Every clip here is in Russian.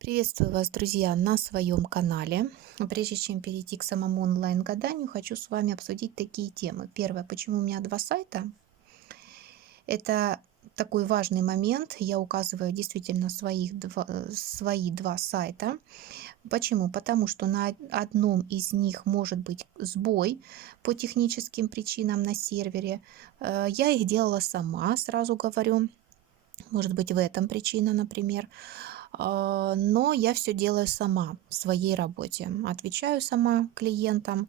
Приветствую вас, друзья, на своем канале. Прежде чем перейти к самому онлайн-гаданию, хочу с вами обсудить такие темы. Первое, почему у меня два сайта. Это такой важный момент. Я указываю действительно свои два сайта. Почему? Потому что на одном из них может быть сбой по техническим причинам на сервере. Я их делала сама, сразу говорю. Может быть, в этом причина, например. Но я все делаю сама в своей работе. Отвечаю сама клиентам,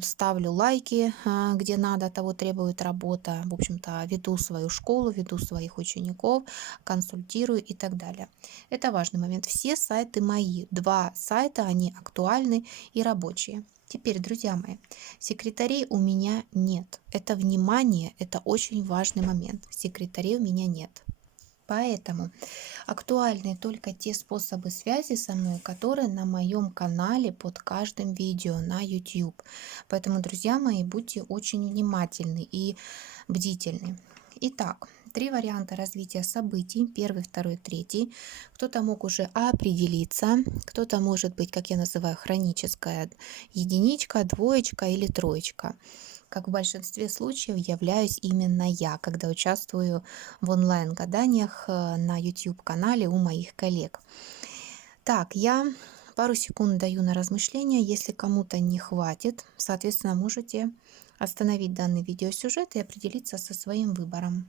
ставлю лайки, где надо, того требует работа. В общем-то, веду свою школу, веду своих учеников, консультирую и так далее. Это важный момент. Все сайты мои, два сайта, они актуальны и рабочие. Теперь, друзья мои, секретарей у меня нет. Это внимание, это очень важный момент. Секретарей у меня нет. Поэтому актуальны только те способы связи со мной, которые на моем канале под каждым видео на YouTube. Поэтому, друзья мои, будьте очень внимательны и бдительны. Итак, три варианта развития событий. Первый, второй, третий. Кто-то мог уже определиться, кто-то может быть, как я называю, хроническая единичка, двоечка или троечка. Как в большинстве случаев являюсь именно я, когда участвую в онлайн-гаданиях на YouTube-канале у моих коллег. Так, я пару секунд даю на размышления. Если кому-то не хватит, соответственно, можете остановить данный видеосюжет и определиться со своим выбором.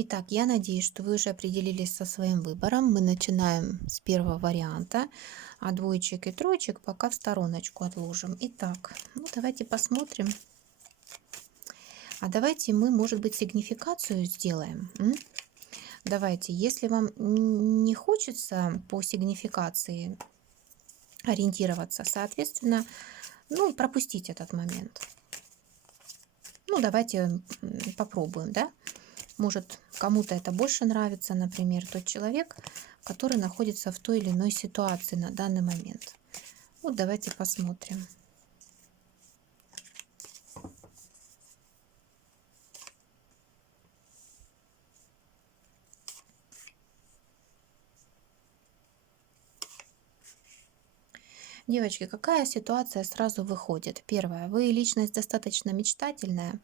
Итак, я надеюсь, что вы уже определились со своим выбором. Мы начинаем с первого варианта, а двоечек и троечек пока в стороночку отложим. Итак, ну давайте посмотрим. А давайте мы, может быть, сигнификацию сделаем. Давайте, если вам не хочется по сигнификации ориентироваться, соответственно, ну, пропустить этот момент. Ну, давайте попробуем, да? Может, кому-то это больше нравится, например, тот человек, который находится в той или иной ситуации на данный момент. Вот давайте посмотрим. Девочки, какая ситуация сразу выходит? Первое, вы личность достаточно мечтательная,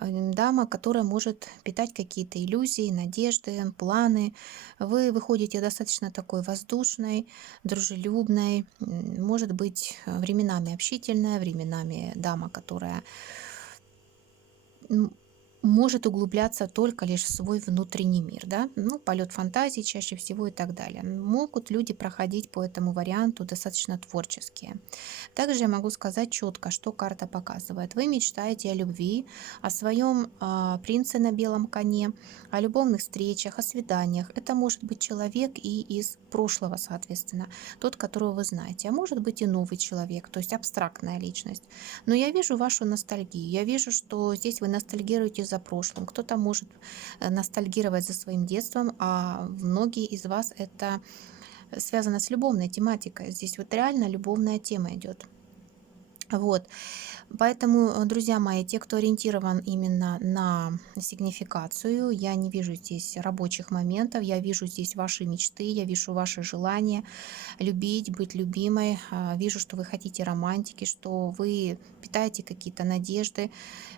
дама, которая может питать какие-то иллюзии, надежды, планы. Вы выходите достаточно такой воздушной, дружелюбной, может быть, временами общительная, временами дама, которая м, может углубляться только лишь в свой внутренний мир, да, ну, полет фантазии чаще всего и так далее. Могут люди проходить по этому варианту достаточно творческие. Также я могу сказать четко, что карта показывает. Вы мечтаете о любви, о своем принце на белом коне, о любовных встречах, о свиданиях. Это может быть человек и из прошлого, соответственно, тот, которого вы знаете. А может быть и новый человек, то есть абстрактная личность. Но я вижу вашу ностальгию. Я вижу, что здесь вы ностальгируете за прошлым. Кто-то может ностальгировать за своим детством, а многие из вас это связано с любовной тематикой. Здесь вот реально любовная тема идет. Вот. Поэтому, друзья мои, те, кто ориентирован именно на сигнификацию, я не вижу здесь рабочих моментов, я вижу здесь ваши мечты, я вижу ваши желания любить, быть любимой, вижу, что вы хотите романтики, что вы питаете какие-то надежды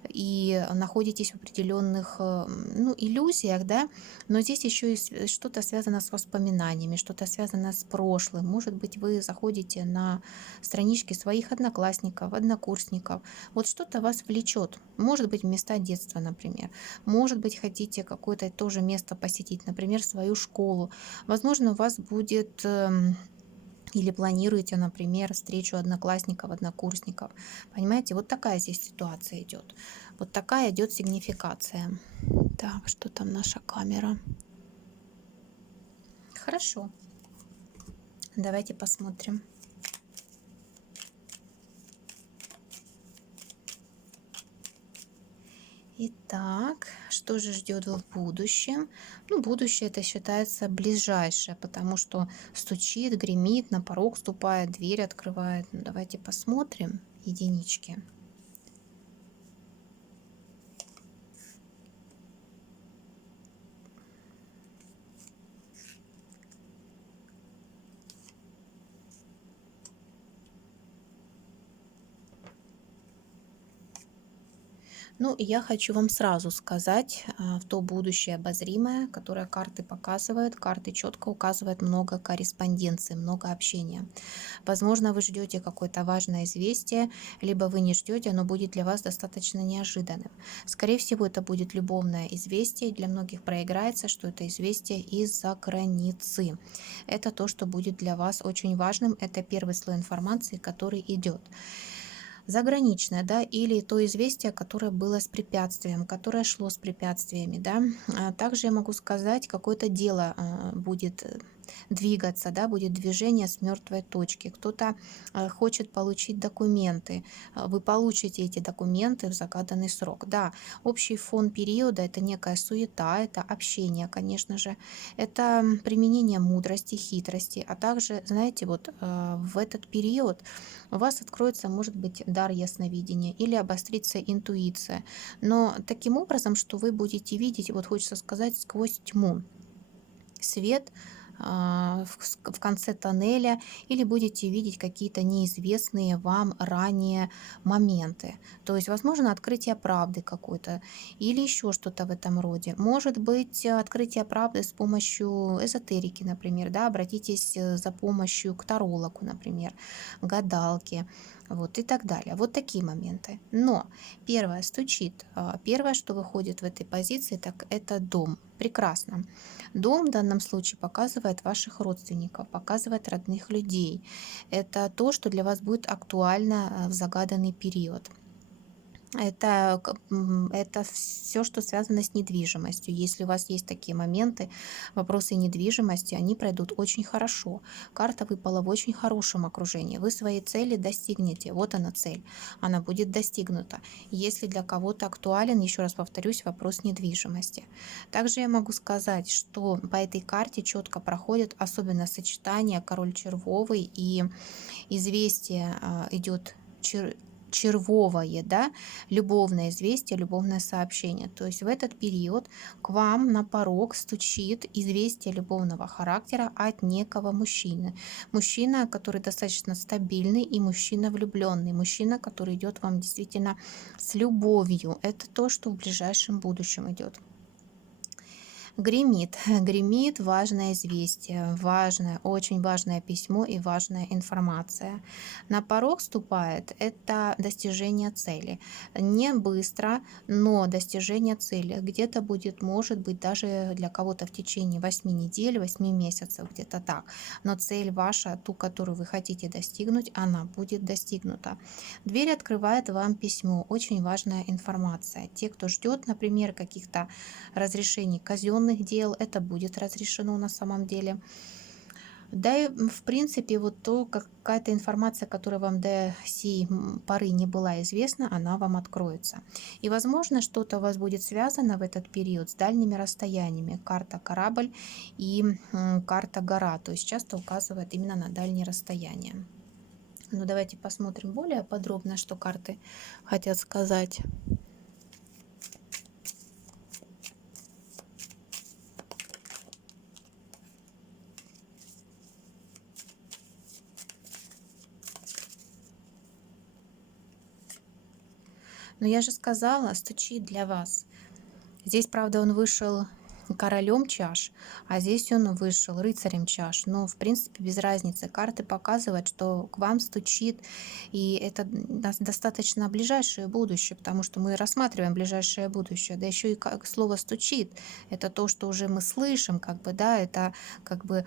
и находитесь в определенных ну, иллюзиях, да, но здесь еще и что-то связано с воспоминаниями, что-то связано с прошлым. Может быть, вы заходите на странички своих одноклассников, однокурсников, вот что-то вас влечет. Может быть, места детства, например. Может быть, хотите какое-то тоже место посетить, например, свою школу. Возможно, у вас будет или планируете, например, встречу одноклассников, однокурсников. Понимаете, вот такая здесь ситуация идет. Вот такая идет сигнификация. Так, что там наша камера? Хорошо. Давайте посмотрим. Итак, что же ждет в будущем? Ну, будущее это считается ближайшее, потому что стучит, гремит, на порог ступает, дверь открывает. Ну, давайте посмотрим. единички. Ну, и я хочу вам сразу сказать, в то будущее обозримое, которое карты показывают, карты четко указывают много корреспонденции, много общения. Возможно, вы ждете какое-то важное известие, либо вы не ждете, оно будет для вас достаточно неожиданным. Скорее всего, это будет любовное известие. Для многих проиграется, что это известие из-за границы. Это то, что будет для вас очень важным. Это первый слой информации, который идет. Заграничное, да, или то известие, которое было с препятствием, которое шло с препятствиями, да. Также я могу сказать, какое-то дело будет двигаться, да, будет движение с мертвой точки. Кто-то хочет получить документы, вы получите эти документы в загаданный срок. Да, общий фон периода — это некая суета, это общение, конечно же, это применение мудрости, хитрости, а также, знаете, вот в этот период у вас откроется, может быть, дар ясновидения или обострится интуиция. Но таким образом, что вы будете видеть, вот хочется сказать, сквозь тьму свет в конце тоннеля, или будете видеть какие-то неизвестные вам ранее моменты. То есть, возможно, открытие правды какой-то или еще что-то в этом роде. Может быть, открытие правды с помощью эзотерики, например, да, обратитесь за помощью к тарологу, например, гадалке, вот и так далее. Вот такие моменты. Но первое стучит, первое, что выходит в этой позиции, так это дом. Прекрасно. Дом в данном случае показывает ваших родственников, показывает родных людей. Это то, что для вас будет актуально в загаданный период. Это все, что связано с недвижимостью. Если у вас есть такие моменты, вопросы недвижимости, они пройдут очень хорошо. Карта выпала в очень хорошем окружении. Вы своей цели достигнете. Вот она цель. Она будет достигнута. Если для кого-то актуален, еще раз повторюсь, вопрос недвижимости. Также я могу сказать, что по этой карте четко проходит особенно сочетание король червовый и известие идет червовое, да, любовное известие, любовное сообщение. То есть в этот период к вам на порог стучит известие любовного характера от некого мужчины. Мужчина, который достаточно стабильный, и мужчина влюбленный. Мужчина, который идет вам действительно с любовью. Это то, что в ближайшем будущем идет. Гремит, гремит важное известие, важное, очень важное письмо и важная информация. На порог ступает это достижение цели. Не быстро, но достижение цели. Где-то будет, может быть, даже для кого-то в течение 8 недель, 8 месяцев, где-то так. Но цель ваша, ту, которую вы хотите достигнуть, она будет достигнута. Дверь открывает вам письмо, очень важная информация. Те, кто ждет, например, каких-то разрешений казенных дел, это будет разрешено на самом деле. Да и в принципе вот то, какая-то информация, которая вам до сей поры не была известна, она вам откроется. И возможно, что-то у вас будет связано в этот период с дальними расстояниями. Карта корабль и карта гора, то есть часто указывает именно на дальние расстояния. Ну давайте посмотрим более подробно, что карты хотят сказать. Но я же сказала, стучит для вас. Здесь, правда, он вышел королем чаш, а здесь он вышел рыцарем чаш. Но, в принципе, без разницы. Карты показывают, что к вам стучит, и это достаточно ближайшее будущее, потому что мы рассматриваем ближайшее будущее. Да еще и как слово стучит. Это то, что уже мы слышим, как бы, да, это как бы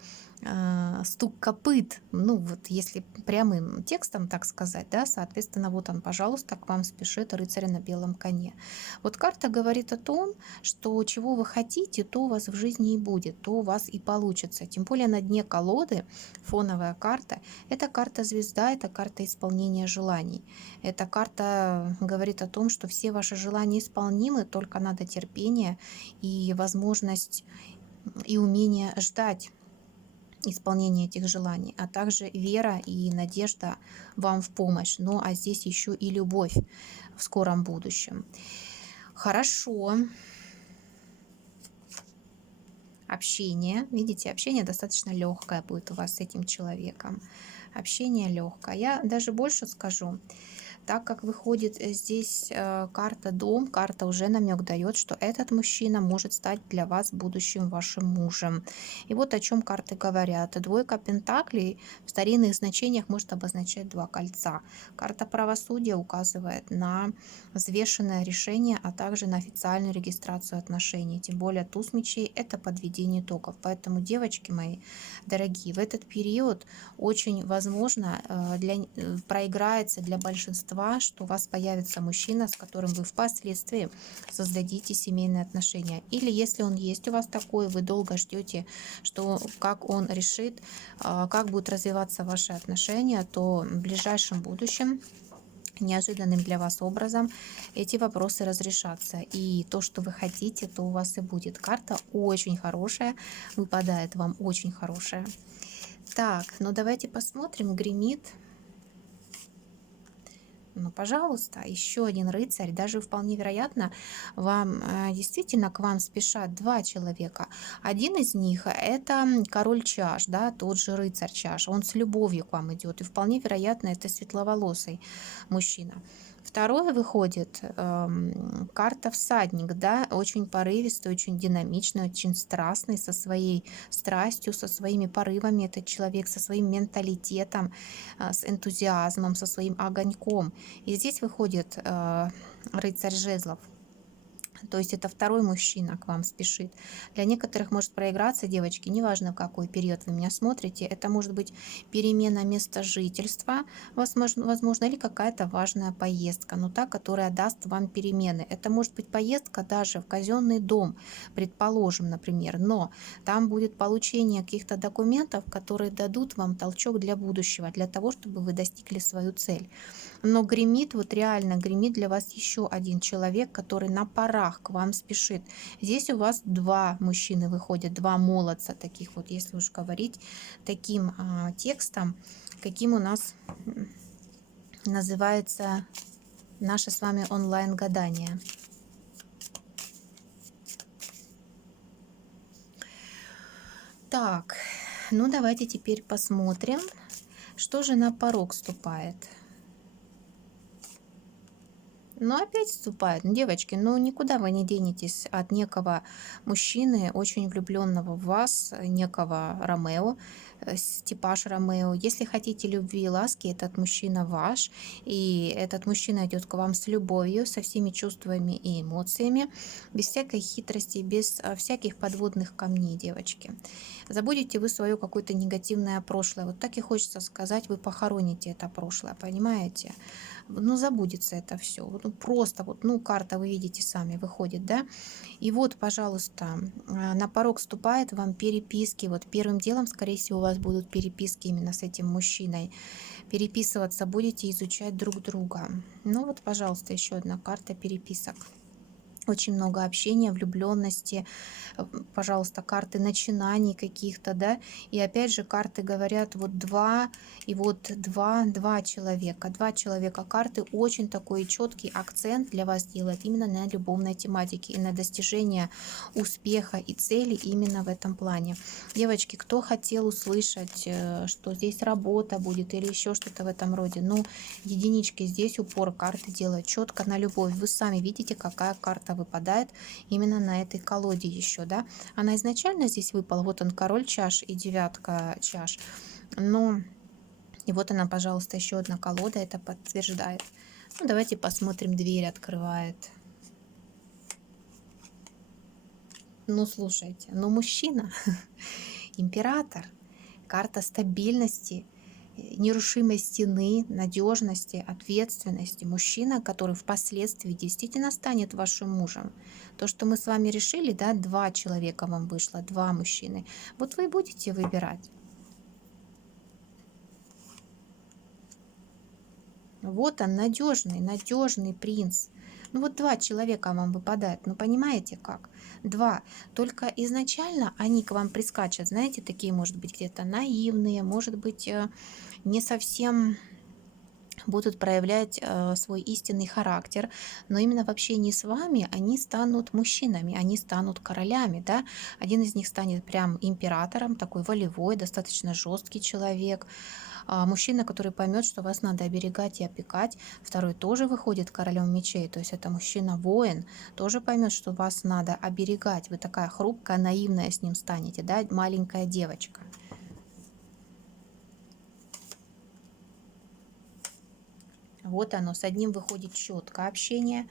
стук копыт, ну вот если прямым текстом так сказать, да, соответственно, вот он, пожалуйста, к вам спешит рыцарь на белом коне. Вот карта говорит о том, что чего вы хотите, то у вас в жизни и будет, то у вас и получится. Тем более на дне колоды фоновая карта — это карта звезда, это карта исполнения желаний. Эта карта говорит о том, что все ваши желания исполнимы, только надо терпение и возможность и умение ждать. исполнение этих желаний, а также вера и надежда вам в помощь. Ну, а здесь еще и любовь в скором будущем. Хорошо. Общение. Видите, общение достаточно легкое будет у вас с этим человеком. Общение легкое. Я даже больше скажу. Так как выходит здесь карта дом, карта уже намек дает, что этот мужчина может стать для вас будущим вашим мужем. И вот о чем карты говорят. Двойка пентаклей в старинных значениях может обозначать два кольца. Карта правосудия указывает на взвешенное решение, а также на официальную регистрацию отношений. Тем более туз мечей — это подведение итогов. Поэтому, девочки мои дорогие, в этот период очень возможно проиграется для большинства, что у вас появится мужчина, с которым вы впоследствии создадите семейные отношения. Или если он есть у вас такой, вы долго ждете, что как он решит, как будут развиваться ваши отношения, то в ближайшем будущем неожиданным для вас образом эти вопросы разрешатся. И то, что вы хотите, то у вас и будет. Карта очень хорошая, выпадает вам очень хорошая. Так, ну давайте посмотрим. Гремит. Ну, пожалуйста, еще один рыцарь. Даже вполне вероятно, вам действительно к вам спешат два человека. Один из них — это король чаш, да, тот же рыцарь чаш. Он с любовью к вам идет. И вполне вероятно, это светловолосый мужчина. Второе выходит карта всадник, да, очень порывистый, очень динамичный, очень страстный, со своей страстью, со своими порывами этот человек, со своим менталитетом, с энтузиазмом, со своим огоньком. И здесь выходит рыцарь жезлов. То есть это второй мужчина к вам спешит. Для некоторых может проиграться, девочки, неважно, в какой период вы меня смотрите. Это может быть перемена места жительства, возможно, или какая-то важная поездка, но та, которая даст вам перемены. Это может быть поездка даже в казенный дом, предположим, например, но там будет получение каких-то документов, которые дадут вам толчок для будущего, для того, чтобы вы достигли свою цель. Но гремит, вот реально гремит для вас еще один человек, который на парах к вам спешит. Здесь у вас два мужчины выходят, два молодца таких вот, если уж говорить таким текстом, каким у нас называется наше с вами онлайн-гадание. Так, ну давайте теперь посмотрим, что же на порог ступает. Но опять вступает. Ну, девочки, ну никуда вы не денетесь от некого мужчины, очень влюбленного в вас, некого Ромео, типаж Ромео. Если хотите любви и ласки, этот мужчина ваш, и этот мужчина идет к вам с любовью, со всеми чувствами и эмоциями, без всякой хитрости, без всяких подводных камней, девочки. Забудете вы свое какое-то негативное прошлое. Вот так и хочется сказать, вы похороните это прошлое, понимаете? Ну, забудется это все. Ну, просто вот, ну, карта, вы видите сами, выходит, да? И вот, пожалуйста, на порог вступает вам переписки. Вот первым делом, скорее всего, у вас будут переписки именно с этим мужчиной. Переписываться будете, изучать друг друга. Ну вот, пожалуйста, еще одна карта переписок. Очень много общения, влюбленности, пожалуйста, карты начинаний каких-то, да, и опять же карты говорят вот два, и вот два человека, карты очень такой четкий акцент для вас делает именно на любовной тематике и на достижение успеха и цели именно в этом плане. Девочки, кто хотел услышать, что здесь работа будет или еще что-то в этом роде, ну, единички, здесь упор карты делают четко на любовь. Вы сами видите, какая карта выпадает именно на этой колоде еще, да. Она изначально здесь выпала, вот он король чаш и девятка чаш. Ну, и вот она, пожалуйста, еще одна колода это подтверждает. Ну, давайте посмотрим, дверь открывает. Ну, слушайте, ну, мужчина, император, карта стабильности, нерушимой стены, надежности, ответственности. Мужчина, который впоследствии действительно станет вашим мужем. То, что мы с вами решили, да, два человека вам вышло, два мужчины. Вот вы будете выбирать. Вот он, надежный принц. Ну вот два человека вам выпадают, ну понимаете как? Два. Только изначально они к вам прискачут, знаете, такие, может быть, где-то наивные, может быть, не совсем будут проявлять свой истинный характер, но именно в общении с вами они станут мужчинами, они станут королями, да. Один из них станет прям императором, такой волевой, достаточно жесткий человек, мужчина, который поймет, что вас надо оберегать и опекать. Второй тоже выходит королем мечей, то есть это мужчина-воин, тоже поймет, что вас надо оберегать. Вы такая хрупкая, наивная с ним станете, да, маленькая девочка. Вот оно, с одним выходит четкое общение,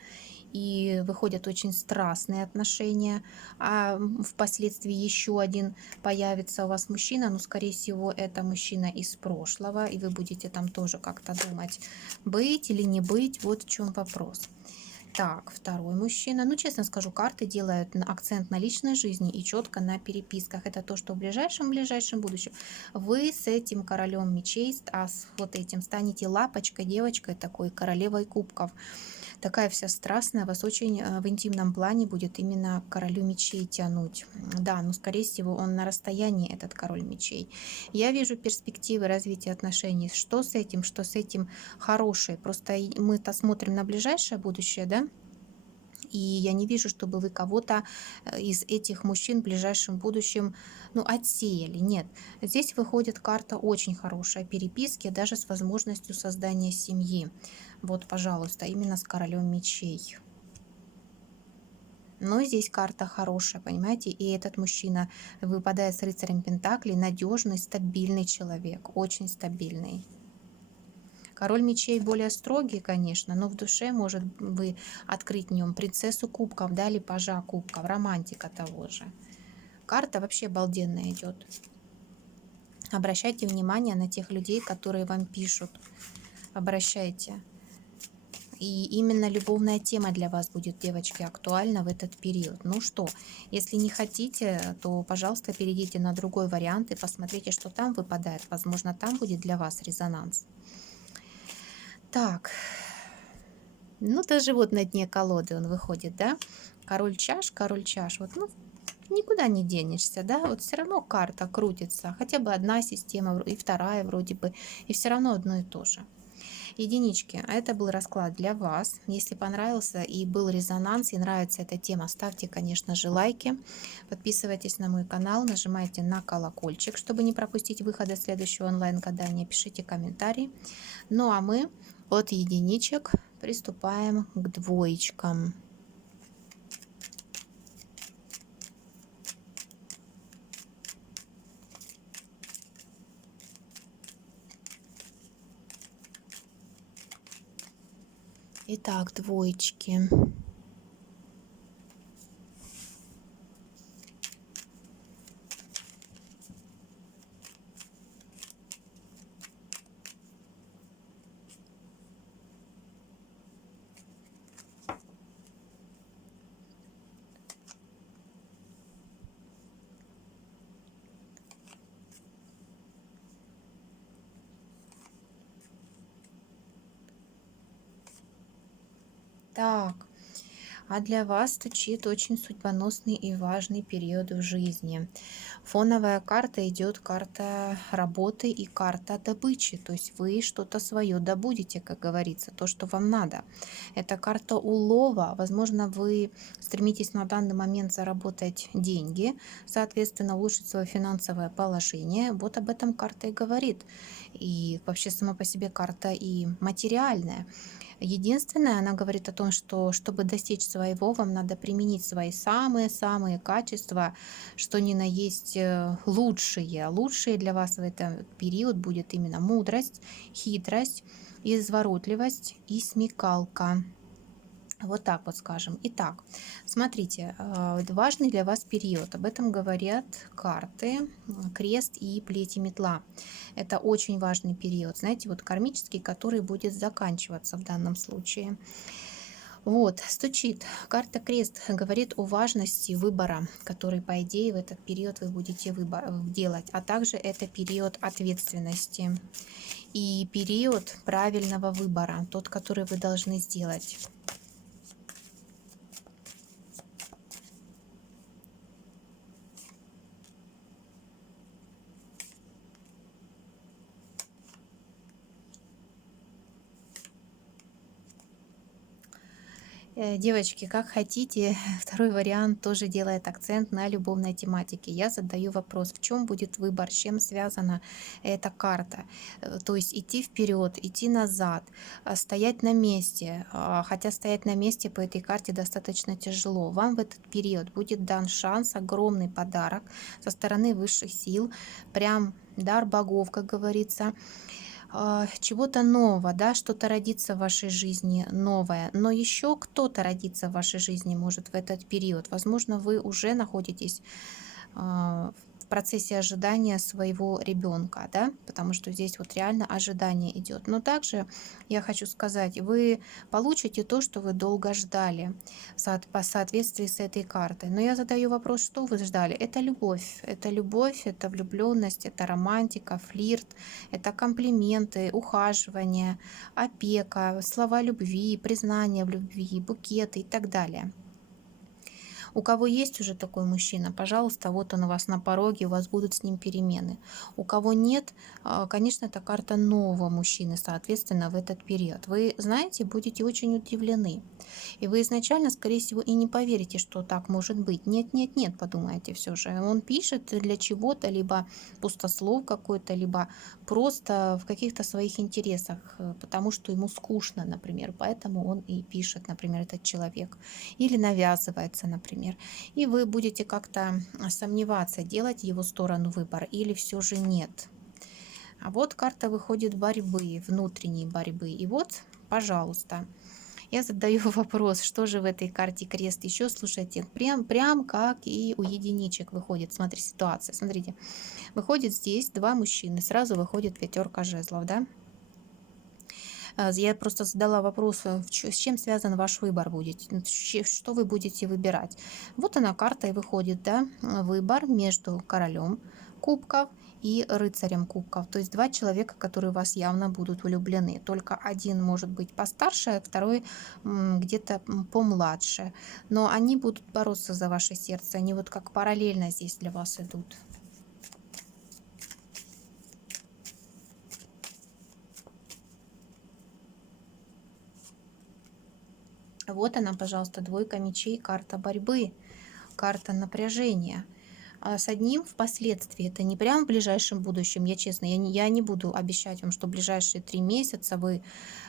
и выходят очень страстные отношения, а впоследствии еще один появится у вас мужчина, но, скорее всего, это мужчина из прошлого, и вы будете там тоже как-то думать, быть или не быть, вот в чем вопрос. Так, второй мужчина. Ну, честно скажу, карты делают акцент на личной жизни и четко на переписках. Это то, что в ближайшем будущем вы с этим королем мечей, а с вот этим станете лапочкой, девочкой такой, королевой кубков. Такая вся страстная, вас очень в интимном плане будет именно к королю мечей тянуть. Да, но скорее всего он на расстоянии, этот король мечей. Я вижу перспективы развития отношений. Что с этим хорошее. Просто мы-то смотрим на ближайшее будущее, да? И я не вижу, чтобы вы кого-то из этих мужчин в ближайшем будущем, ну, отсеяли. Нет, здесь выходит карта очень хорошая переписки, даже с возможностью создания семьи. Вот, пожалуйста, именно с королем мечей. Но здесь карта хорошая, понимаете, и этот мужчина выпадает с рыцарем Пентаклей, надежный, стабильный человек, очень стабильный. Король мечей более строгий, конечно, но в душе может вы открыть в нем принцессу кубков, да, или пажа кубков, романтика того же. Карта вообще обалденная идет. Обращайте внимание на тех людей, которые вам пишут. Обращайте. И именно любовная тема для вас будет, девочки, актуальна в этот период. Ну что, если не хотите, то, пожалуйста, перейдите на другой вариант и посмотрите, что там выпадает. Возможно, там будет для вас резонанс. Так, ну даже вот на дне колоды он выходит, да? Король чаш, вот, ну, никуда не денешься, да? Вот все равно карта крутится, хотя бы одна система и вторая вроде бы, и все равно одно и то же. Единички, а это был расклад для вас. Если понравился и был резонанс, и нравится эта тема, ставьте, конечно же, лайки, подписывайтесь на мой канал, нажимайте на колокольчик, чтобы не пропустить выхода следующего онлайн-гадания, пишите комментарии. Ну а мы от единичек приступаем к двоечкам. Итак, двоечки. Так, а для вас стучит очень судьбоносный и важный период в жизни. Фоновая карта идет карта работы и карта добычи, то есть вы что-то свое добудете, как говорится, то, что вам надо. Это карта улова, возможно, вы стремитесь на данный момент заработать деньги, соответственно, улучшить свое финансовое положение. Вот об этом карта и говорит. И вообще сама по себе карта и материальная. Единственное, она говорит о том, что чтобы достичь своего, вам надо применить свои самые-самые качества, что ни на есть лучшие. Лучшие для вас в этот период будет именно мудрость, хитрость, изворотливость и смекалка. Вот так вот скажем. Итак, смотрите, важный для вас период. Об этом говорят карты крест и плети метла. Это очень важный период, знаете, вот кармический, который будет заканчиваться в данном случае. Вот, стучит. Карта крест говорит о важности выбора, который, по идее, в этот период вы будете делать. А также это период ответственности и период правильного выбора, тот, который вы должны сделать. Девочки, как хотите, второй вариант тоже делает акцент на любовной тематике. Я задаю вопрос, в чем будет выбор, с чем связана эта карта. То есть идти вперед, идти назад, стоять на месте. Хотя стоять на месте по этой карте достаточно тяжело. Вам в этот период будет дан шанс, огромный подарок со стороны высших сил, прям дар богов, как говорится, чего-то нового, да, что-то родится в вашей жизни новое, но еще кто-то родится в вашей жизни может в этот период. Возможно, вы уже находитесь в процессе ожидания своего ребенка, да, потому что здесь вот реально ожидание идет. Но также я хочу сказать, вы получите то, что вы долго ждали по соответствии с этой картой. Но я задаю вопрос, что вы ждали? Это любовь, это влюбленность, это романтика, флирт, это комплименты, ухаживание, опека, слова любви, признание в любви, букеты и так далее. У кого есть уже такой мужчина, пожалуйста, вот он у вас на пороге, у вас будут с ним перемены. У кого нет, конечно, это карта нового мужчины, соответственно, в этот период. Вы знаете, будете очень удивлены. И вы изначально, скорее всего, и не поверите, что так может быть. Нет, нет, нет, подумаете все же. Он пишет для чего-то, либо пустослов какой-то, либо просто в каких-то своих интересах, потому что ему скучно, например. Поэтому он и пишет, например, этот человек. Или навязывается, например. И вы будете как-то сомневаться, делать в его сторону выбор или все же нет. А вот карта выходит борьбы, внутренней борьбы. И вот, пожалуйста, я задаю вопрос, что же в этой карте крест еще, слушайте, прям как и у единичек выходит, смотри, ситуация, смотрите, выходит здесь два мужчины, сразу выходит пятерка жезлов, да, я просто задала вопрос, с чем связан ваш выбор будет, что вы будете выбирать. Вот она карта и выходит, да, выбор между королем кубков и рыцарем кубков. То есть два человека, которые в вас явно будут влюблены. Только один может быть постарше, а второй где-то помладше. Но они будут бороться за ваше сердце. Они вот как параллельно здесь для вас идут. Вот она, пожалуйста, двойка мечей, карта борьбы, карта напряжения. А с одним впоследствии, это не прям в ближайшем будущем, я честно, я не буду обещать вам, что в ближайшие 3 месяца вы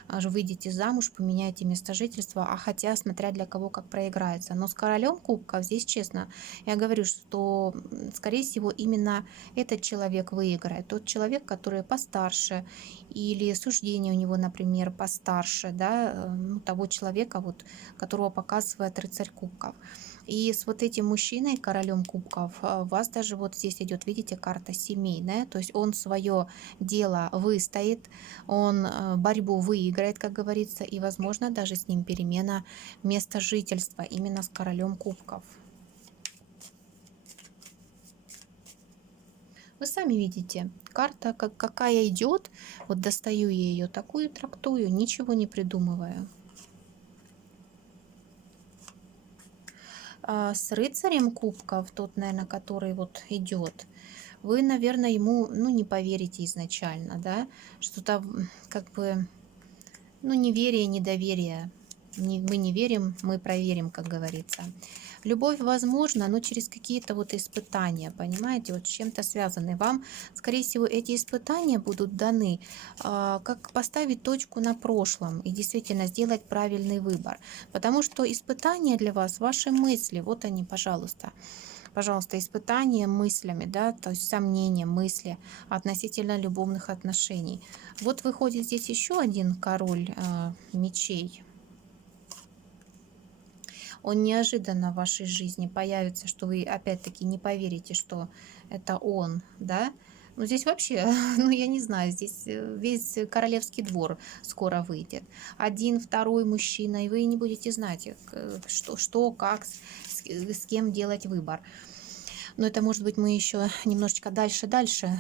выйдете замуж, поменяете место жительства, а хотя, смотря для кого как проиграется. Но с королем кубков здесь, честно, я говорю, что, скорее всего, именно этот человек выиграет. Тот человек, который постарше, или суждение у него, например, постарше, да, ну, того человека, вот, которого показывает рыцарь кубков. И с вот этим мужчиной, королем кубков, у вас даже вот здесь идет, видите, карта семейная, то есть он свое дело выстоит, он борьбу выиграет, как говорится, и, возможно, даже с ним перемена места жительства именно с королем кубков. Вы сами видите, карта какая идет, вот достаю я ее, такую трактую, ничего не придумываю. С рыцарем кубков, тот, наверное, который вот идет, вы, наверное, ему, ну, не поверите изначально, да, что-то как бы, ну, неверие, недоверие. Мы не верим, мы проверим, как говорится. Любовь возможна, но через какие-то вот испытания, понимаете, вот с чем-то связаны. Вам, скорее всего, эти испытания будут даны, как поставить точку на прошлом и действительно сделать правильный выбор. Потому что испытания для вас, ваши мысли, вот они, пожалуйста. Пожалуйста, испытания мыслями, да, то есть сомнения, мысли относительно любовных отношений. Вот выходит здесь еще один король мечей. Он неожиданно в вашей жизни появится, что вы опять-таки не поверите, что это он, да. Ну, здесь вообще, ну, я не знаю, здесь весь королевский двор скоро выйдет. Один, второй мужчина, и вы не будете знать, что как, с кем делать выбор. Но это, может быть, мы еще немножечко дальше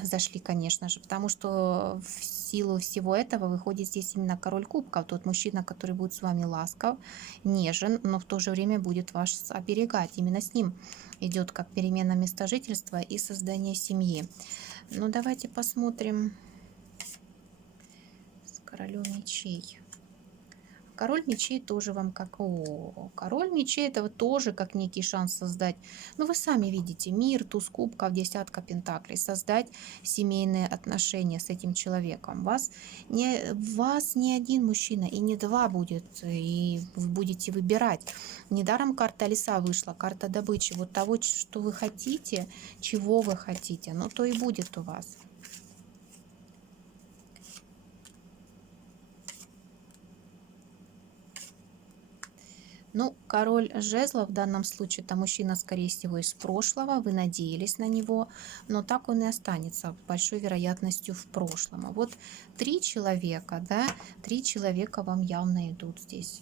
зашли, конечно же, потому что в силу всего этого выходит здесь именно король кубков, тот мужчина, который будет с вами ласков, нежен, но в то же время будет вас оберегать. Именно с ним идет как перемена места жительства и создание семьи. Ну, давайте посмотрим с королем мечей. король мечей тоже вам как... О, король мечей это вот тоже как некий шанс создать. Ну, вы сами видите, мир, туз кубков, десятка пентаклей. Создать семейные отношения с этим человеком. Вас не один мужчина и не два будет, и вы будете выбирать. Недаром карта лиса вышла, карта добычи. Вот того, что вы хотите, чего вы хотите, ну то и будет у вас. Ну, король жезлов в данном случае, это мужчина, скорее всего, из прошлого, вы надеялись на него, но так он и останется с большой вероятностью в прошлом. А вот 3 человека, да, 3 человека вам явно идут здесь.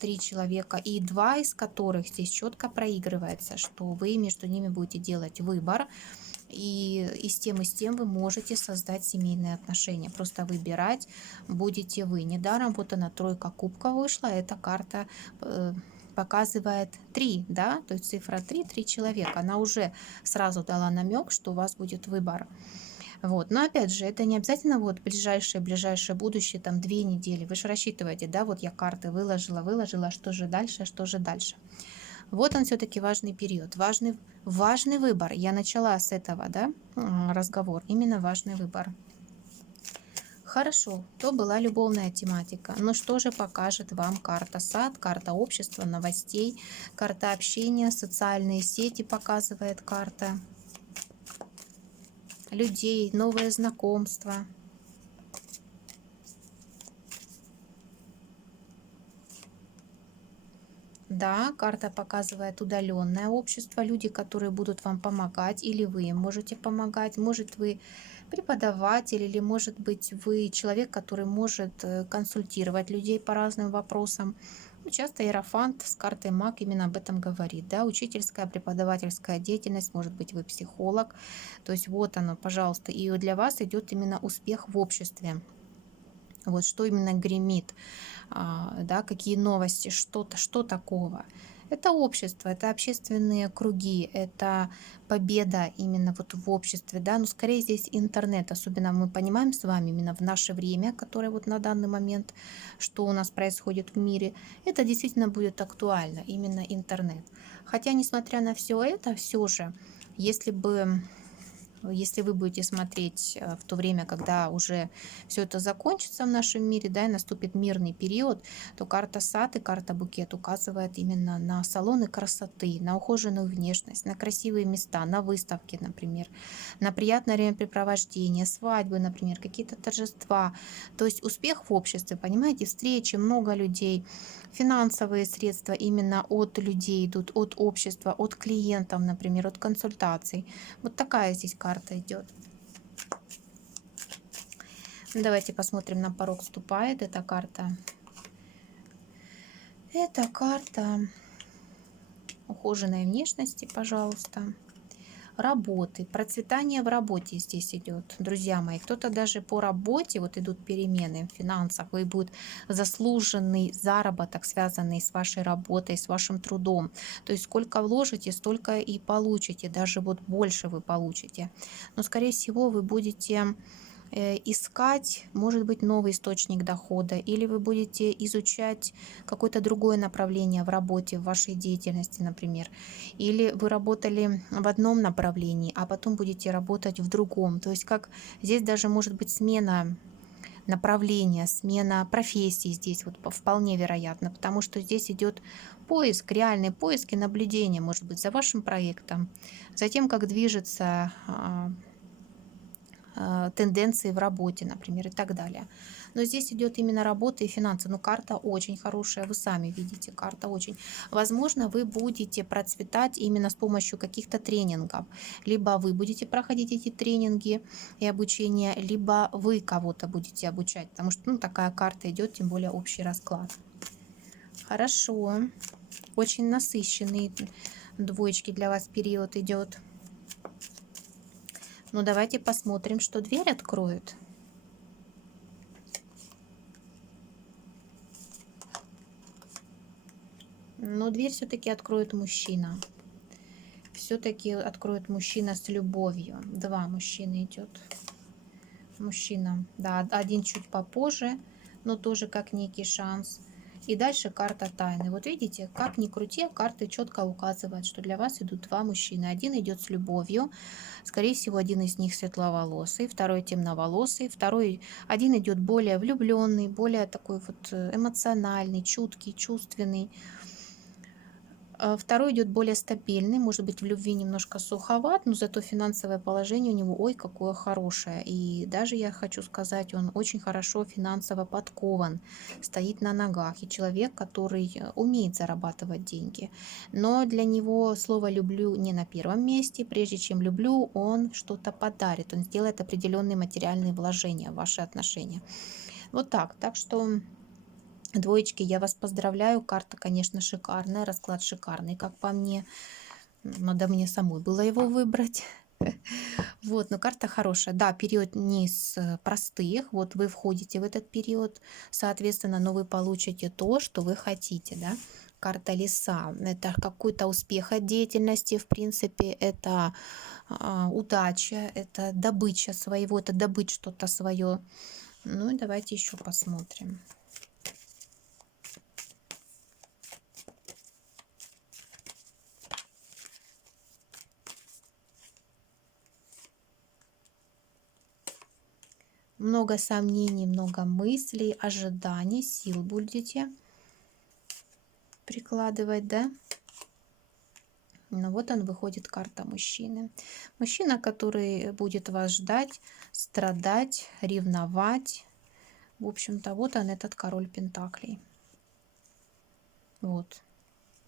3 человека, и 2 из которых здесь четко проигрывается, что вы между ними будете делать выбор, и с тем вы можете создать семейные отношения. Просто выбирать будете вы. Недаром вот она тройка кубков вышла, эта карта показывает 3, да, то есть цифра 3, 3 человека. Она уже сразу дала намек, что у вас будет выбор. Вот. Но опять же, это не обязательно вот ближайшее будущее, там 2 недели. Вы же рассчитываете, да, вот я карты выложила, что же дальше, что же дальше. Вот он все-таки важный период, важный выбор. Я начала с этого, да, разговор, именно важный выбор. Хорошо, то была любовная тематика. Но что же покажет вам карта сад, карта общества, новостей, карта общения, социальные сети показывает карта людей, новые знакомства. Да, карта показывает удаленное общество, люди, которые будут вам помогать, или вы им можете помогать. Может, вы преподаватель, или может быть вы человек, который может консультировать людей по разным вопросам. Ну, часто иерофант с картой маг именно об этом говорит. Да? Учительская, преподавательская деятельность, может быть, вы психолог. То есть вот оно, пожалуйста. И для вас идет именно успех в обществе. Вот что именно гремит, да, какие новости, что такого. Это общество, это общественные круги, это победа именно вот в обществе, да, но скорее здесь интернет, особенно мы понимаем с вами именно в наше время, которое вот на данный момент, что у нас происходит в мире, это действительно будет актуально, именно интернет. Хотя, несмотря на все это, все же, если вы будете смотреть в то время, когда уже все это закончится в нашем мире, да, и наступит мирный период, то карта сад и карта букет указывает именно на салоны красоты, на ухоженную внешность, на красивые места, на выставки, например, на приятное времяпрепровождение, свадьбы, например, какие-то торжества. То есть успех в обществе, понимаете, встречи, много людей, финансовые средства именно от людей идут, от общества, от клиентов, например, от консультаций. Вот такая здесь карта идет. Давайте посмотрим, на порог вступает эта карта. Это карта ухоженной внешности, пожалуйста. Работы, процветание в работе здесь идет, друзья мои. Кто-то даже по работе, вот идут перемены в финансах, вы будет заслуженный заработок, связанный с вашей работой, с вашим трудом. То есть сколько вложите, столько и получите, даже вот больше вы получите. Но, скорее всего, вы будете искать, может быть, новый источник дохода, или вы будете изучать какое-то другое направление в работе, в вашей деятельности, например, или вы работали в одном направлении, а потом будете работать в другом. То есть как здесь даже может быть смена направления, смена профессии здесь вот вполне вероятно, потому что здесь идет поиск, реальный поиск и наблюдение, может быть, за вашим проектом, за тем, как движется тенденции в работе, например, и так далее. Но здесь идет именно работа и финансы. Но карта очень хорошая, вы сами видите, карта очень. Возможно, вы будете процветать именно с помощью каких-то тренингов. Либо вы будете проходить эти тренинги и обучение, либо вы кого-то будете обучать, потому что такая карта идет, тем более общий расклад. Хорошо. Очень насыщенный, двоечки, для вас период идет. Ну, давайте посмотрим, что дверь откроет. Но дверь все-таки откроет мужчина. Все-таки откроет мужчина с любовью. 2 мужчины идет. Мужчина, да, один чуть попозже, но тоже как некий шанс. И дальше карта тайны. Вот видите, как ни крути, карты четко указывают, что для вас идут два мужчины. Один идет с любовью, скорее всего, один из них светловолосый, второй темноволосый, второй, один идет более влюбленный, более такой вот эмоциональный, чуткий, чувственный. Второй идет более стабильный, может быть, в любви немножко суховат, но зато финансовое положение у него, ой, какое хорошее. И даже я хочу сказать, он очень хорошо финансово подкован, стоит на ногах. И человек, который умеет зарабатывать деньги. Но для него слово «люблю» не на первом месте. Прежде чем «люблю», он что-то подарит, он сделает определенные материальные вложения в ваши отношения. Вот так. Так что... Двоечки, я вас поздравляю. Карта, конечно, шикарная, расклад шикарный, как по мне. Надо мне самой было его выбрать. Вот, но карта хорошая. Да, период не из простых. Вот вы входите в этот период, соответственно, но вы получите то, что вы хотите, да. Карта лиса. Это какой-то успех от деятельности, в принципе, это удача, это добыча своего, это добыть что-то свое. Ну и давайте еще посмотрим. Много сомнений, много мыслей, ожиданий, сил будете прикладывать, да? Ну вот он выходит, карта мужчины. Мужчина, который будет вас ждать, страдать, ревновать. В общем-то, вот он, этот король пентаклей. Вот.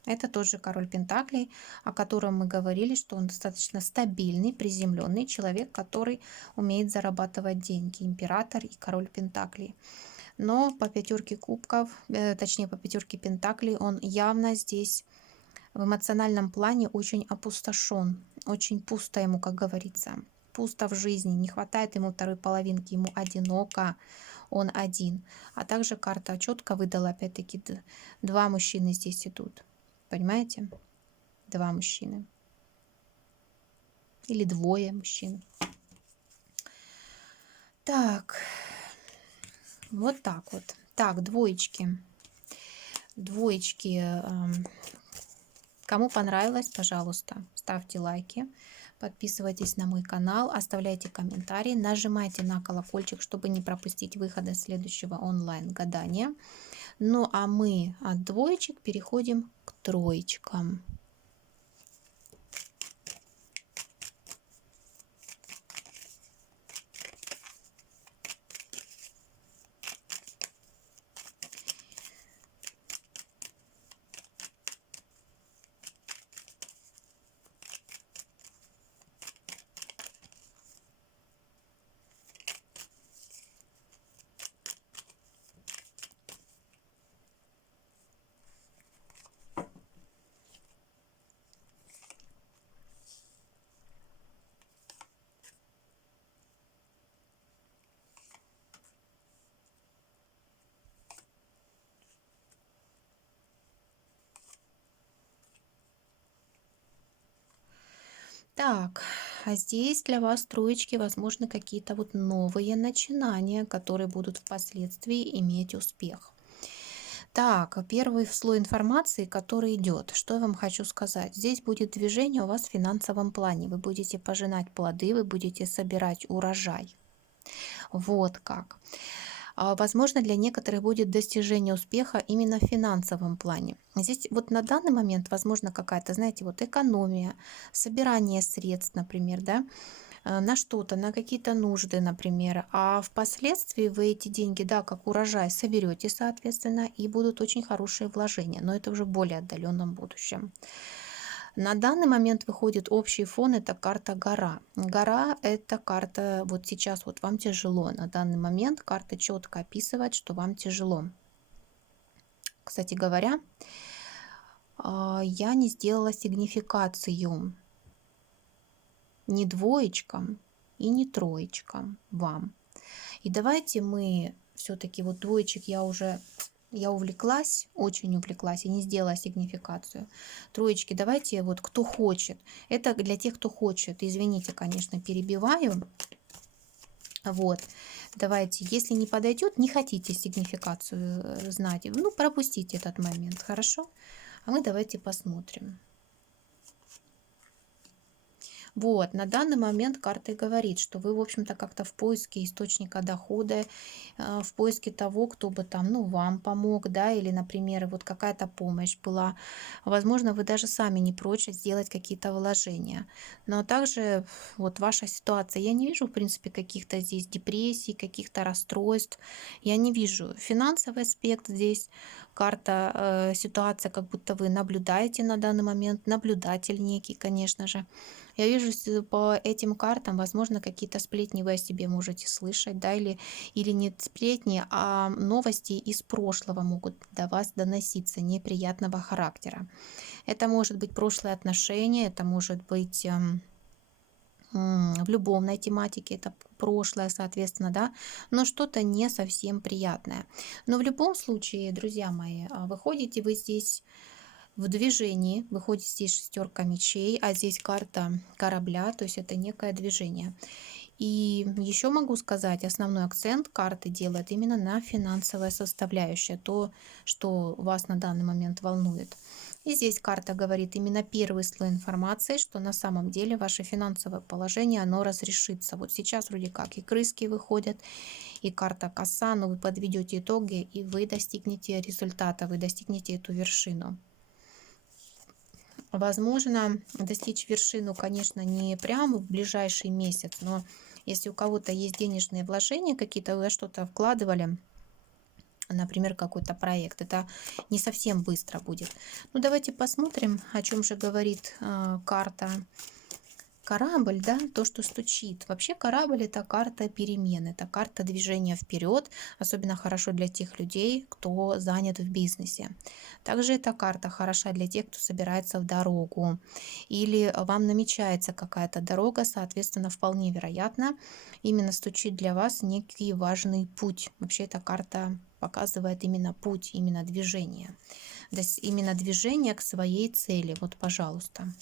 Это тоже король пентаклей, о котором мы говорили, что он достаточно стабильный, приземленный человек, который умеет зарабатывать деньги. Император и король пентаклей. Но по пятерке кубков, точнее по пятерке пентаклей, он явно здесь в эмоциональном плане очень опустошен, очень пусто ему, как говорится, пусто в жизни, не хватает ему второй половинки, ему одиноко, он один. А также карта четко выдала, опять-таки, два мужчины здесь идут, понимаете? Два мужчины или двое мужчин. Так, вот так вот. Так, двоечки. Двоечки. Кому понравилось, пожалуйста, ставьте лайки, подписывайтесь на мой канал, оставляйте комментарии, нажимайте на колокольчик, чтобы не пропустить выхода следующего онлайн-гадания. Ну а мы от двоечек переходим к троечкам. Так, а здесь для вас, троечки, возможно, какие-то вот новые начинания, которые будут впоследствии иметь успех. Так, первый слой информации, который идет. Что я вам хочу сказать? Здесь будет движение у вас в финансовом плане. Вы будете пожинать плоды, вы будете собирать урожай. Вот как. Возможно, для некоторых будет достижение успеха именно в финансовом плане. Здесь вот на данный момент, возможно, какая-то, знаете, вот экономия, собирание средств, например, да, на что-то, на какие-то нужды, например. А впоследствии вы эти деньги, да, как урожай, соберете, соответственно, и будут очень хорошие вложения. Но это уже в более отдаленном будущем. На данный момент выходит общий фон, это карта гора. Гора – это карта, вот сейчас вот вам тяжело. На данный момент карта четко описывает, что вам тяжело. Кстати говоря, я не сделала сигнификацию ни двоечкам и ни троечкам вам. И давайте мы все-таки, вот двоечек я увлеклась, очень увлеклась и не сделала сигнификацию. Троечки, давайте вот кто хочет. Это для тех, кто хочет. Извините, конечно, перебиваю. Вот, давайте, если не подойдет, не хотите сигнификацию знать, ну, пропустите этот момент, хорошо? А мы давайте посмотрим. Вот, на данный момент карта и говорит, что вы, в общем-то, как-то в поиске источника дохода, в поиске того, кто бы там, ну, вам помог, да, или, например, вот какая-то помощь была. Возможно, вы даже сами не прочь сделать какие-то вложения. Но также вот ваша ситуация, я не вижу, в принципе, каких-то здесь депрессий, каких-то расстройств. Я не вижу финансовый аспект здесь, карта, ситуация, как будто вы наблюдаете на данный момент, наблюдатель некий, конечно же. Я вижу по этим картам, возможно, какие-то сплетни вы о себе можете слышать, да, или не сплетни, а новости из прошлого могут до вас доноситься неприятного характера. Это может быть прошлые отношения, это может быть в любовной тематике, это прошлое, соответственно, да, но что-то не совсем приятное. Но в любом случае, друзья мои, выходите вы здесь в движении, выходит здесь шестерка мечей, а здесь карта корабля, то есть это некое движение. И еще могу сказать, основной акцент карты делает именно на финансовое составляющее, то, что вас на данный момент волнует. И здесь карта говорит именно первый слой информации, что на самом деле ваше финансовое положение, оно разрешится. Вот сейчас вроде как и крыски выходят, и карта коса, но вы подведете итоги, и вы достигнете результата, вы достигнете эту вершину. Возможно, достичь вершину, конечно, не прямо в ближайший месяц, но если у кого-то есть денежные вложения какие-то, вы что-то вкладывали, например, какой-то проект, это не совсем быстро будет. Ну, давайте посмотрим, о чем же говорит карта. Корабль, да, то, что стучит. Вообще корабль это карта перемен, это карта движения вперед, особенно хорошо для тех людей, кто занят в бизнесе. Также эта карта хороша для тех, кто собирается в дорогу или вам намечается какая-то дорога, соответственно, вполне вероятно, именно стучит для вас некий важный путь. Вообще эта карта показывает именно путь, именно движение. То есть именно движение к своей цели. Вот, пожалуйста.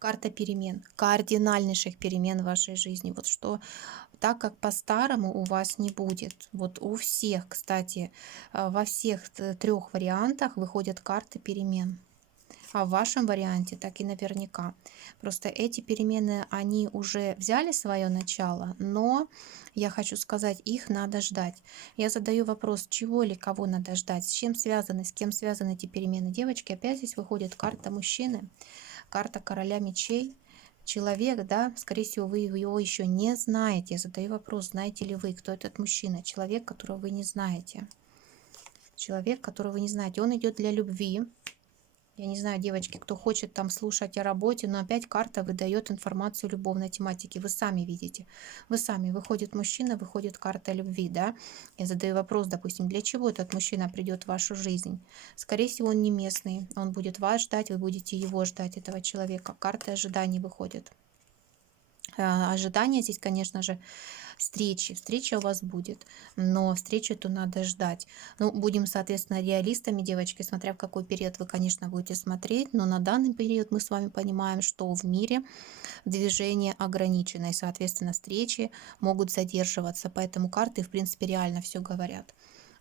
Карта перемен, кардинальнейших перемен в вашей жизни. Вот что так как по-старому у вас не будет. Вот у всех, кстати, во всех трех вариантах выходят карты перемен. А в вашем варианте так и наверняка. Просто эти перемены, они уже взяли свое начало, но я хочу сказать, их надо ждать. Я задаю вопрос, чего или кого надо ждать, с чем связаны, с кем связаны эти перемены. Девочки, опять здесь выходит карта мужчины, карта короля мечей. Человек, да, скорее всего, вы его еще не знаете. Я задаю вопрос, знаете ли вы, кто этот мужчина? Человек, которого вы не знаете. Человек, которого вы не знаете. Он идет для любви. Я не знаю, девочки, кто хочет там слушать о работе, но опять карта выдает информацию любовной тематики. Вы сами видите. Вы сами. Выходит мужчина, выходит карта любви, да. Я задаю вопрос, допустим, для чего этот мужчина придет в вашу жизнь? Скорее всего, он не местный. Он будет вас ждать, вы будете его ждать, этого человека. Карта ожиданий выходит. Ожидания здесь, конечно же, встреча у вас будет, но встречу эту надо ждать. Ну, будем, соответственно, реалистами, девочки, смотря в какой период вы, конечно, будете смотреть, но на данный период мы с вами понимаем, что в мире движение ограничено, и, соответственно, встречи могут задерживаться, поэтому карты, в принципе, реально все говорят.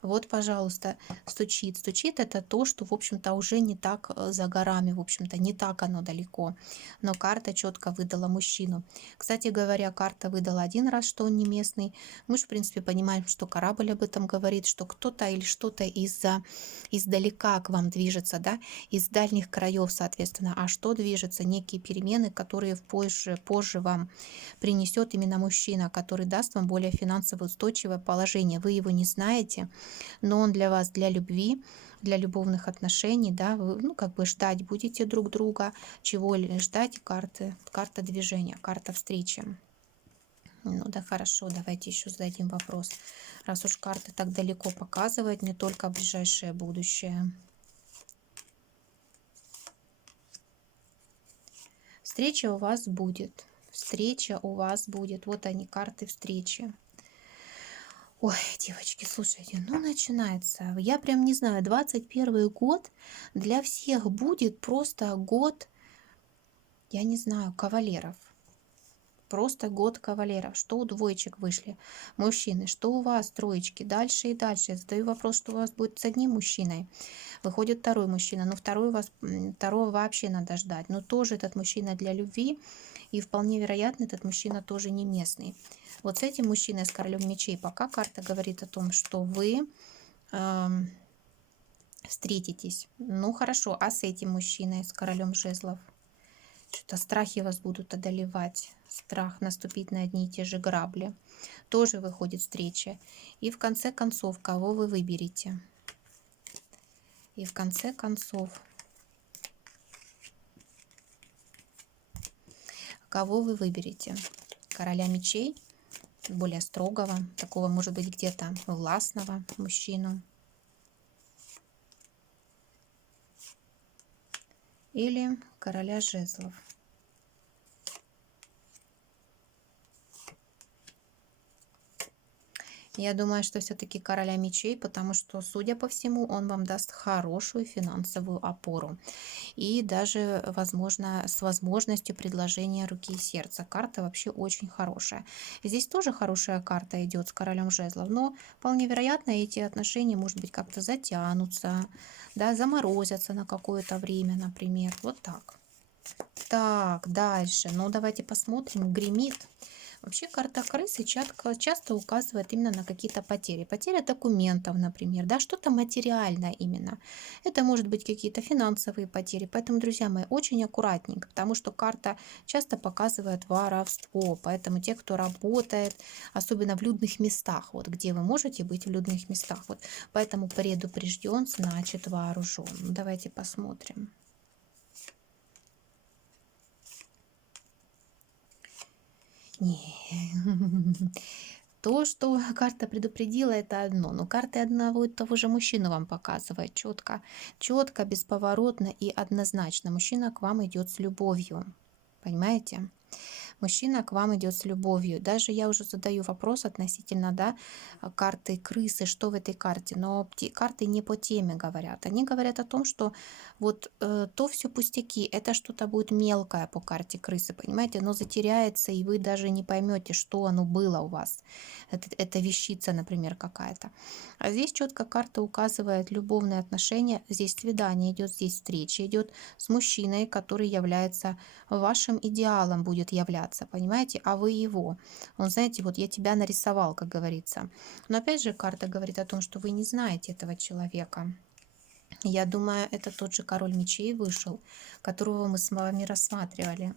Вот, пожалуйста, стучит. Стучит это то, что, в общем-то, уже не так за горами, в общем-то, не так оно далеко. Но карта четко выдала мужчину. Кстати говоря, карта выдала один раз, что он не местный. Мы же, в принципе, понимаем, что корабль об этом говорит, что кто-то или что-то издалека к вам движется, да, из дальних краев, соответственно. А что движется? Некие перемены, которые позже вам принесет именно мужчина, который даст вам более финансово устойчивое положение. Вы его не знаете, но он для вас, для любви, для любовных отношений, да, вы, ну, как бы ждать будете друг друга, чего ждать, карта движения, карта встречи. Ну да, хорошо, давайте еще зададим вопрос. Раз уж карты так далеко показывают, не только ближайшее будущее. Встреча у вас будет. Встреча у вас будет. Вот они, карты встречи. Ой, девочки, слушайте, ну начинается. Я прям не знаю, 21 год для всех будет просто год, я не знаю, кавалеров. Просто год кавалеров. Что у двоечек вышли мужчины, что у вас троечки. Дальше и дальше. Я задаю вопрос, что у вас будет с одним мужчиной. Выходит второй мужчина. Но второй у вас, второго вообще надо ждать. Но тоже этот мужчина для любви. И вполне вероятно, этот мужчина тоже не местный. Вот с этим мужчиной, с королем мечей, пока карта говорит о том, что вы эм, встретитесь. Ну хорошо, а с этим мужчиной, с королем жезлов? Что-то страхи вас будут одолевать. Страх наступить на одни и те же грабли. Тоже выходит встреча. И в конце концов, кого вы выберете? И в конце концов, кого вы выберете? Короля мечей, более строгого, такого, может быть, где-то властного мужчину. Или короля жезлов. Я думаю, что все-таки короля мечей, потому что, судя по всему, он вам даст хорошую финансовую опору. И даже, возможно, с возможностью предложения руки и сердца. Карта вообще очень хорошая. Здесь тоже хорошая карта идет с королем жезлов, но вполне вероятно, эти отношения, может быть, как-то затянутся, да, заморозятся на какое-то время, например. Вот так. Так, дальше. Ну, давайте посмотрим. Гремит. Вообще карта крысы часто указывает именно на какие-то потери. Потеря документов, например, да, что-то материальное именно. Это может быть какие-то финансовые потери. Поэтому, друзья мои, очень аккуратненько, потому что карта часто показывает воровство. Поэтому те, кто работает, особенно в людных местах, вот где вы можете быть в людных местах, вот поэтому предупрежден, значит вооружен. Давайте посмотрим. Не. То, что карта предупредила, это одно, но карты одного и того же мужчину вам показывает четко, четко, бесповоротно и однозначно. Мужчина к вам идет с любовью, понимаете? Мужчина к вам идет с любовью. Даже я уже задаю вопрос относительно, да, карты крысы, что в этой карте. Но карты не по теме говорят. Они говорят о том, что вот то все пустяки, это что-то будет мелкое по карте крысы, понимаете? Оно затеряется, и вы даже не поймете, что оно было у вас. Это вещица, например, какая-то. А здесь четко карта указывает любовные отношения. Здесь свидание идет, здесь встреча идет с мужчиной, который является вашим идеалом, будет являться, понимаете, а вы его. Он, знаете, вот я тебя нарисовал, как говорится. Но опять же, карта говорит о том, что вы не знаете этого человека. Я думаю, это тот же король мечей вышел, которого мы с вами рассматривали.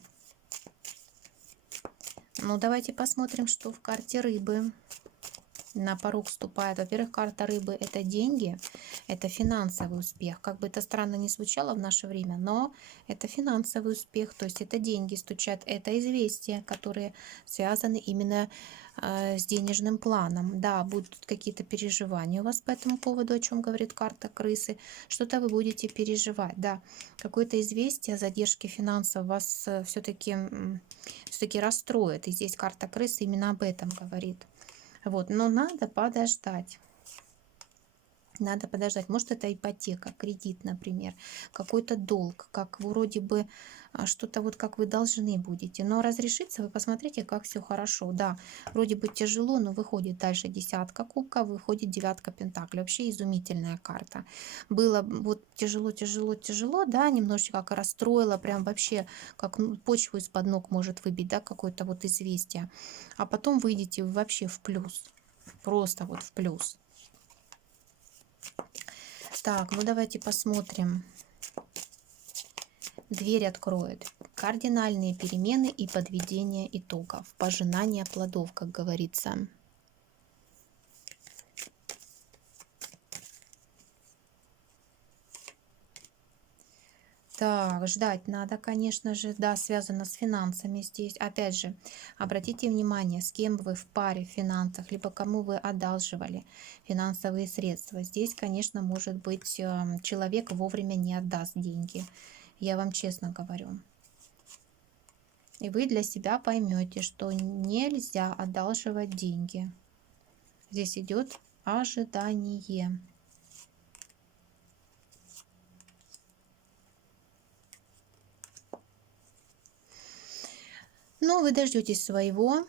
Ну, давайте посмотрим, что в карте рыбы. На порог вступает. Во-первых, карта рыбы — это деньги, это финансовый успех. Как бы это странно ни звучало в наше время, но это финансовый успех, то есть это деньги стучат, это известия, которые связаны именно с денежным планом. Да, будут какие-то переживания у вас по этому поводу, о чем говорит карта крысы. Что-то вы будете переживать, да. Какое-то известие о задержке финансов вас все-таки расстроит. И здесь карта крысы именно об этом говорит. Вот, но надо подождать. Надо подождать. Может, это ипотека, кредит, например, какой-то долг, как вроде бы что-то вот как вы должны будете. Но разрешится, вы посмотрите, как все хорошо. Да, вроде бы тяжело, но выходит дальше десятка кубков, выходит девятка пентаклей. Вообще изумительная карта. Было вот тяжело, тяжело, тяжело, да, немножечко как расстроило, прям вообще как почву из-под ног может выбить, да, какое-то вот известие. А потом выйдете вообще в плюс. Просто вот в плюс. Так, ну давайте посмотрим. Дверь откроет. Кардинальные перемены и подведение итогов. Пожинание плодов, как говорится. Так, ждать надо, конечно же, да, связано с финансами здесь. Опять же, обратите внимание, с кем вы в паре в финансах, либо кому вы одалживали финансовые средства. Здесь, конечно, может быть, человек вовремя не отдаст деньги. Я вам честно говорю. И вы для себя поймете, что нельзя одалживать деньги. Здесь идет ожидание. Но вы дождетесь своего.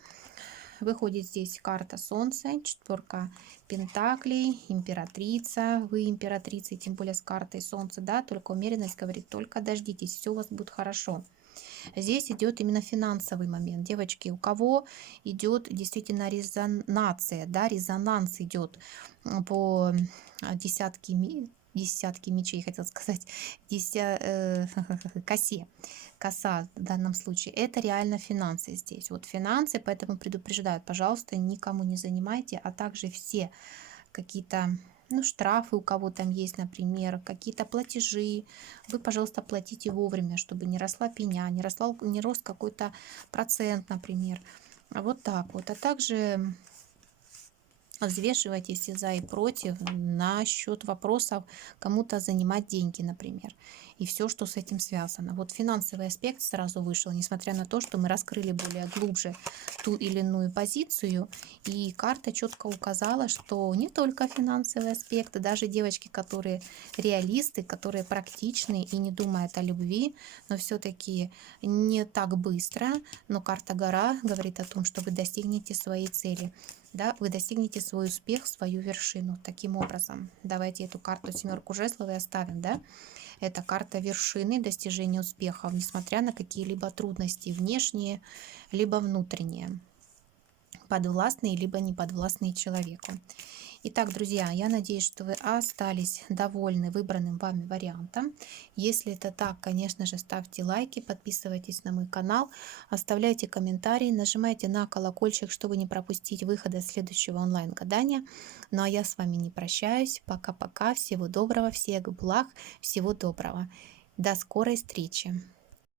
Выходит здесь карта Солнца, четверка Пентаклей, императрица. Вы императрица, и тем более с картой Солнца, да, только умеренность говорит, только дождитесь, все у вас будет хорошо. Здесь идет именно финансовый момент. Девочки, у кого идет действительно резонация, да, резонанс идет по десятки мечей, хотел сказать, косе, коса в данном случае. Это реально финансы здесь. Вот финансы, поэтому предупреждают, пожалуйста, никому не занимайте, а также все какие-то, ну, штрафы у кого там есть, например, какие-то платежи, вы, пожалуйста, платите вовремя, чтобы не росла пеня, не рос какой-то процент, например. Вот так вот. А также взвешивайте все за и против насчет вопросов кому-то занимать деньги, например, и все, что с этим связано. Вот финансовый аспект сразу вышел, несмотря на то, что мы раскрыли более глубже ту или иную позицию, и карта четко указала, что не только финансовый аспект, даже девочки, которые реалисты, которые практичны и не думают о любви, но все-таки не так быстро, но карта гора говорит о том, что вы достигнете своей цели, да, вы достигнете свой успех, свою вершину. Таким образом, давайте эту карту семерку жезлов и оставим, да. Это карта вершины достижения успехов, несмотря на какие-либо трудности внешние, либо внутренние, подвластные, либо не подвластные человеку. Итак, друзья, я надеюсь, что вы остались довольны выбранным вами вариантом. Если это так, конечно же, ставьте лайки, подписывайтесь на мой канал, оставляйте комментарии, нажимайте на колокольчик, чтобы не пропустить выхода следующего онлайн-гадания. Ну а я с вами не прощаюсь. Пока-пока. Всего доброго, всех благ, всего доброго. До скорой встречи.